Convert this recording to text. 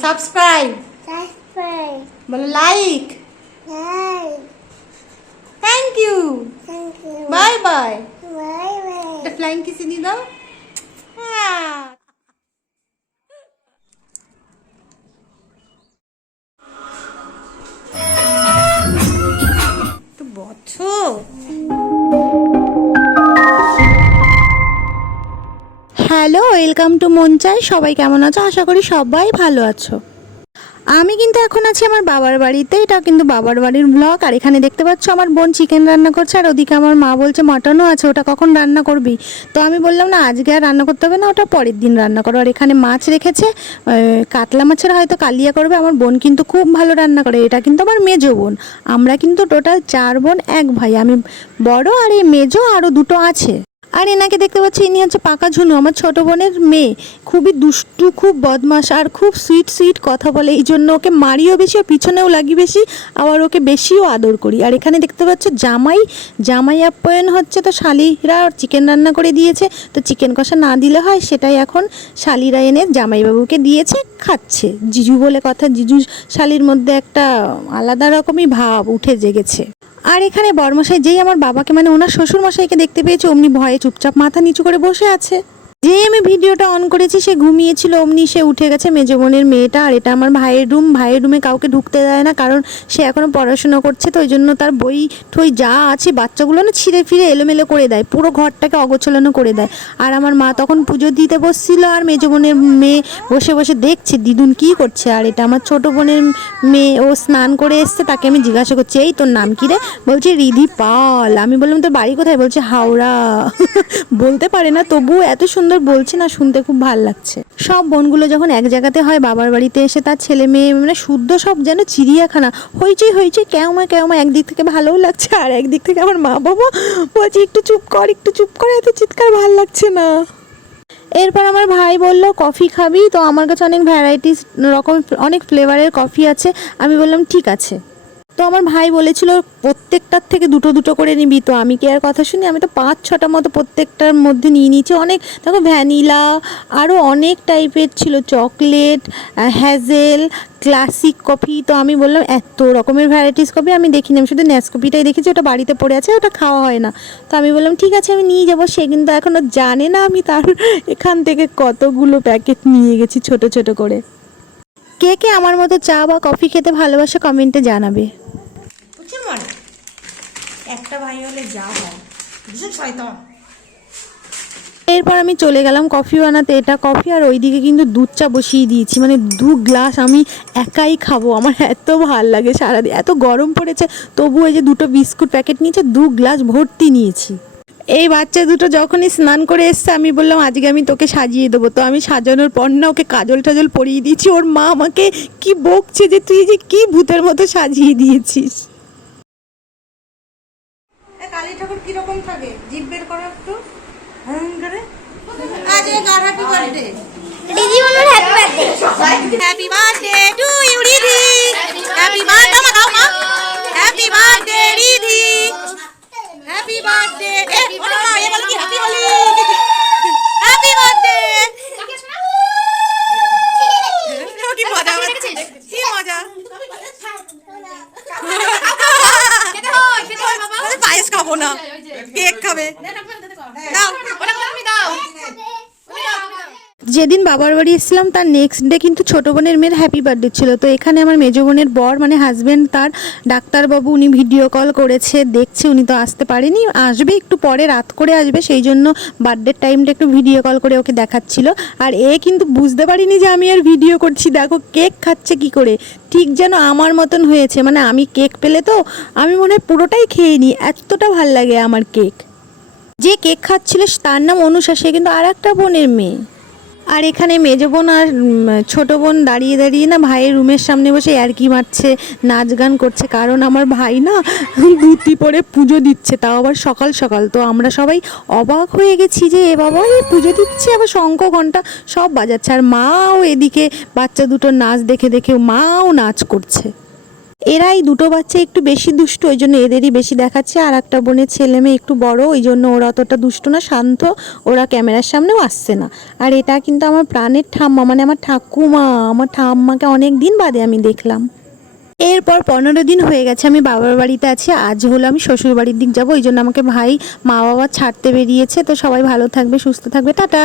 Subscribe Subscribe. বলো like Like. Thank you Thank you. Bye bye Bye bye. একটা flying কিসে দিয়ে দাও হ্যাঁ। ওয়েলকাম টু মঞ্চাই সবাই কেমন আছো? আশা করি সবাই ভালো আছো। আমি কিন্তু এখন আছি আমার বাবার বাড়িতে। এটা কিন্তু বাবার বাড়ির ব্লগ আর এখানে দেখতে পাচ্ছ আমার বোন চিকেন রান্না করছে, আর ওদিকে আমার মা বলছে মাটনও আছে, ওটা কখন রান্না করবি? তো আমি বললাম, না, আজকে আর রান্না করতে হবে না, ওটা পরের দিন রান্না করো। আর এখানে মাছ রেখেছে কাতলা মাছের হয়তো কালিয়া করবে। আমার বোন কিন্তু খুব ভালো রান্না করে। এটা কিন্তু আমার মেজো বোন। আমরা কিন্তু টোটাল চার বোন, এক ভাই। আমি বড় আর এই মেজো, আরও দুটো আছে। আর এনাকে দেখতে পাচ্ছি, ইনি হচ্ছে পাকা ঝুনু, আমার ছোট বোনের মেয়ে। খুবই দুষ্টু, খুব বদমাস আর খুব সুইট সুইট কথা বলে। এই জন্য ওকে মারিও বেশি ওর পিছনেও লাগি বেশি। আবার ওকে বেশিও আদর করি। আর এখানে দেখতে পাচ্ছ জামাই। জামাই আপ্যায়ন হচ্ছে তো শালিরা চিকেন রান্না করে দিয়েছে। তো চিকেন কষা না দিলে হয়, সেটাই এখন শালিরা এনে জামাইবাবুকে দিয়েছে, খাচ্ছে। জিজু বলে কথা, জিজু শালির মধ্যে একটা আলাদা রকমই ভাব উঠে জেগেছে। আর এখানে বর্মশাই যেই আমার বাবাকে মানে ওনার শ্বশুরমশাইকে দেখতে পেয়েছে, অমনি ভয়ে চুপচাপ মাথা নিচু করে বসে আছে। যেই আমি ভিডিওটা অন করেছি, সে ঘুমিয়েছিল, অমনি সে উঠে গেছে মেজো বোনের মেয়েটা, আর এটা আমার ভাইয়ের রুম ভাইয়ের রুমে কাউকে ঢুকতে দেয় না, কারণ সে এখনও পড়াশোনা করছে, তো ওই জন্য তার বই ঠই যা আছে, বাচ্চাগুলো না ছিঁড়ে ফিরে এলোমেলো করে দেয়, পুরো ঘরটাকে অগোছালো করে দেয়। আর আমার মা তখন পুজো দিতে বসছিল, আর মেজো বোনের মেয়ে বসে বসে দেখছে, দিদুন কি করছে? আর এটা আমার ছোট বোনের মেয়ে, ও স্নান করে এসছে, তাকে আমি জিজ্ঞাসা করছি, এই তোর নাম কি রে? বলছে, রিধি পাল। আমি বললাম, তোর বাড়ি কোথায়? বলছে, হাওড়া। বলতে পারে না, তবুও এত সুন্দর বলছে না, শুনতে খুব ভালো লাগছে। সব বোনগুলো যখন এক জায়গাতে হয়, বাবার বাড়িতে এসে তার ছেলে মেয়ে মানে শুদ্ধ সব যেন চিড়িয়াখানা। হইচই হইচই কেমন কেমন একদিক থেকে ভালোও লাগছে, আর একদিক থেকে আমার মা বাবা বলছে, একটু চুপ কর, একটু চুপ কর, এত চিৎকার ভালো লাগছে না। এরপর আমার ভাই বলল, কফি খাবি? তো আমার কাছে অনেক ভ্যারাইটিস রকম অনেক ফ্লেভারের কফি আছে। আমি বললাম, ঠিক আছে। তো আমার ভাই বলেছিল, প্রত্যেকটার থেকে দুটো দুটো করে নিবি। তো আমি কি আর কথা শুনি? আমি তো পাঁচ ছটা মতো প্রত্যেকটার মধ্যে নিয়ে নিয়েছি। অনেক, দেখো ভ্যানিলা আরও অনেক টাইপের ছিল। Chocolate hazel, classic coffee. তো আমি বললাম, এত রকমের ভ্যারাইটিস কফি আমি দেখিনি। আমি শুধু কফিটাই দেখেছি। ওটা বাড়িতে পড়ে আছে, ওটা খাওয়া হয় না। তো আমি বললাম, ঠিক আছে, আমি নিয়ে যাব। সে কিন্তু এখনও জানে না আমি তার এখান থেকে কতগুলো প্যাকেট নিয়ে গেছি ছোট ছোট করে। কে কে আমার মতো চা বা কফি খেতে ভালোবাসে কমেন্টে জানাবে। যা হয়। ভীষণ এরপর আমি চলে গেলাম কফি বানাতে। এটা কফি আর ওইদিকে কিন্তু দুধ চা বসিয়ে দিয়েছি। মানে দু গ্লাস আমি একাই খাব। আমার এত ভালো লাগে সারাদিন। এত গরম পড়েছে তবু এই যে দুটো বিস্কুট প্যাকেট নিয়েছে, দু গ্লাস ভর্তি নিয়েছি। এই বাচ্চা দুটো যখনই স্নান করে এসছে, আমি বললাম, আজকে আমি তোকে সাজিয়ে দেবো। তো আমি সাজানোর পর না ওকে কাজল টাজল পরিয়ে দিয়েছি। ওর মা আমাকে কি বকছে যে তুই যে কি ভূতের মতো সাজিয়ে দিয়েছিস। কীরকম থাকে? জিভ বের করো একটু। হ্যাঁ করে। আজ গার হ্যাপি বার্থডে দিদি বলুন happy birthday happy birthday to you Ridhi happy birthday মা দাও মা। Happy birthday Ridhi happy birthday এ ওরে মা এ বল কি হ্যাপি বলি? হ্যাপি বার্থডে কি মজা হচ্ছে। কি মজা। পায়েস খাব না। কেক খাবে। দাও। যেদিন বাবার বাড়ি এসেছিলাম, তার নেক্সট ডে কিন্তু ছোট বোনের মেয়ের হ্যাপি বার্থডে ছিল। তো এখানে আমার মেজো বোনের বর মানে হাজবেন্ড তার ডাক্তারবাবু, উনি ভিডিও কল করেছে, দেখছে, উনি তো আসতে পারেনি। আসবে একটু পরে, রাত করে আসবে, সেই জন্য বার্থডের টাইমটা একটু ভিডিও কল করে ওকে দেখাচ্ছিল। আর এ কিন্তু বুঝতে পারিনি যে আমি আর ভিডিও করছি। দেখো কেক খাচ্ছে কি করে? ঠিক যেন আমার মতন হয়েছে। মানে আমি কেক পেলে তো আমি মনে হয় পুরোটাই খেয়ে নিই এতটা ভালো লাগে আমার কেক যে কেক খাচ্ছিল, তার নাম অনুষা, সে কিন্তু আর একটা বোনের মেয়ে। আর এখানে মেজ বোন আর ছোট বোন দাঁড়িয়ে দাঁড়িয়ে না ভাইয়ের রুমের সামনে বসে আর কি মারছে, নাচ গান করছে। কারণ আমার ভাই না ধুতি পরে পুজো দিচ্ছে, তাও আবার সকাল সকাল। তো আমরা সবাই অবাক হয়ে গেছি যে, এ বাবা এই পুজো দিচ্ছে, আবার শঙ্খ ঘণ্টা সব বাজাচ্ছে। আর মাও এদিকে বাচ্চা দুটো নাচ দেখে দেখে, মাও নাচ করছে। এরা এই দুটো বাচ্চা একটু বেশি দুষ্ট, ওই জন্য এদেরই বেশি দেখাচ্ছে। আর একটা বোনের ছেলে মেয়ে একটু বড়, ওই জন্য ওরা অতটা দুষ্ট না, শান্ত। ওরা ক্যামেরার সামনেও আসছে না। আর এটা কিন্তু আমার প্রাণের ঠাম্মা মানে আমার ঠাকুমা, আমার ঠাম্মাকে অনেক দিন বাদে আমি দেখলাম। এরপর পনেরো দিন হয়ে গেছে, আমি বাবার বাড়িতে আছি। আজ হলো আমি শ্বশুর বাড়ির দিক যাব, ওই জন্য আমাকে ভাই মা বাবা ছাড়তে বেরিয়েছে। তো সবাই ভালো থাকবে, সুস্থ থাকবে। টাটা!